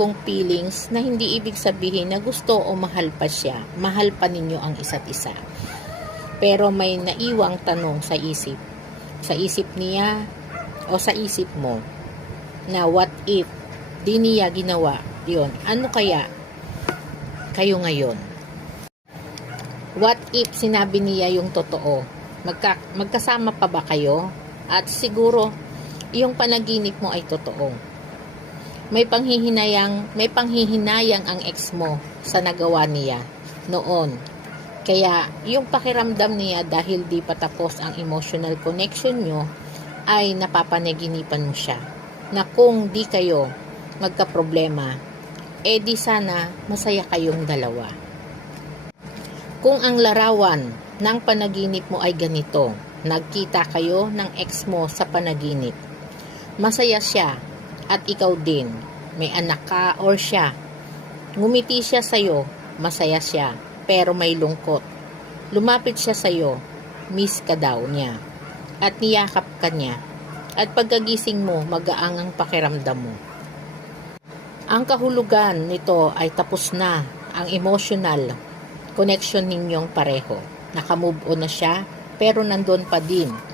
kung feelings na hindi ibig sabihin na gusto o mahal pa siya. Mahal pa ninyo ang isa't isa. Pero may naiwang tanong sa isip. Sa isip niya o sa isip mo na what if di niya ginawa yon? Ano kaya kayo ngayon? What if sinabi niya yung totoo? Magkasama pa ba kayo? At siguro yung panaginip mo ay totoo. May panghihinayang ang ex mo sa nagawa niya noon. Kaya yung pakiramdam niya dahil di pa tapos ang emotional connection nyo ay napapanaginipan mo siya. Na kung di kayo magkaproblema, di sana masaya kayong dalawa. Kung ang larawan ng panaginip mo ay ganito, nagkita kayo ng ex mo sa panaginip, masaya siya at ikaw din, may anak ka or siya, ngumiti siya sa'yo, masaya siya, pero may lungkot. Lumapit siya sa'yo, miss ka daw niya, at niyakap ka niya, at pagkagising mo, magaang ang pakiramdam mo. Ang kahulugan nito ay tapos na ang emotional connection ninyong pareho. Nakamove on na siya, pero nandun pa din